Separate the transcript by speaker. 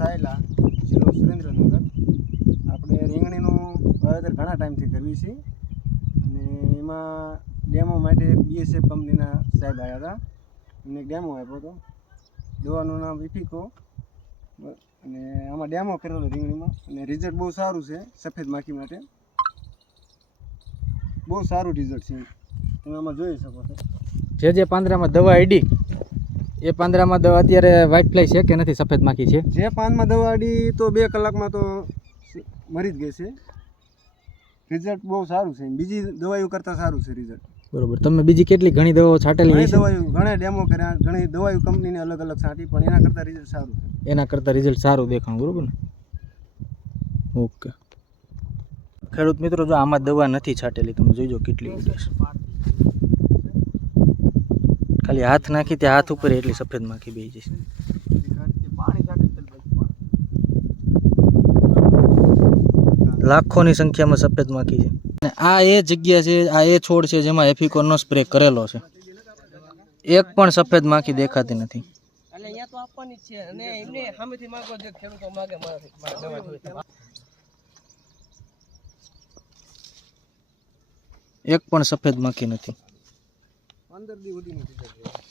Speaker 1: સાયલા જિલ્લો સુરેન્દ્રનગર. આપણે રીંગણીનું વાવેતર ઘણા ટાઈમથી કરવી છે અને એમાં ડેમો માટે બીએસએફ કંપનીના સાહેબ આવ્યા હતા. એમને ડેમો આપ્યો હતો. દવાનું નામ ઇફિકો અને આમાં ડેમો કરેલો રીંગણીમાં. અને રિઝલ્ટ બહુ સારું છે, સફેદ માખી માટે. બહુ સારું રિઝલ્ટ છે. તમે આમાં જોઈ શકો છો.
Speaker 2: જે જે પાંદરામાં દવા આઈડી એ પાંદડામાં દવા અત્યારે વ્હાઇટ ફ્લાય છે કે નથી? સફેદ માખી છે?
Speaker 1: જે પાનમાં દવા અડી તો બે કલાકમાં તો મરી જ ગઈ છે. રિઝલ્ટ બહુ સારું છે. બીજી દવાઈઓ કરતાં સારું છે રિઝલ્ટ
Speaker 2: બરોબર. તમે બીજી કેટલી ઘણી દવાઓ છાંટેલી
Speaker 1: દવાઈઓ ઘણા ડેમો કર્યા ઘણી દવાઈઓ કંપનીને અલગ અલગ છાંટી પણ એના કરતાં રિઝલ્ટ સારું છે.
Speaker 2: એના કરતાં રિઝલ્ટ સારું દેખાણું બરોબર ને? ઓકે. ખેડૂત મિત્રો જો આમાં દવા નથી છાંટેલી તમે જોઈજો કેટલી છે. ખાલી હાથ નાખી ત્યાં હાથ ઉપર એટલી સફેદ માખી બેસી જશે. લાખોની સંખ્યામાં સફેદ માખી છે. અને આ એ જગ્યા છે આ એ છોડ છે જેમાં એફિકોનનો સ્પ્રે કરેલો છે. એક પણ સફેદ માખી દેખાતી નથી.
Speaker 3: તો.
Speaker 2: એક પણ સફેદ માખી નથી.
Speaker 1: પંદર દી સુધીનું result છે.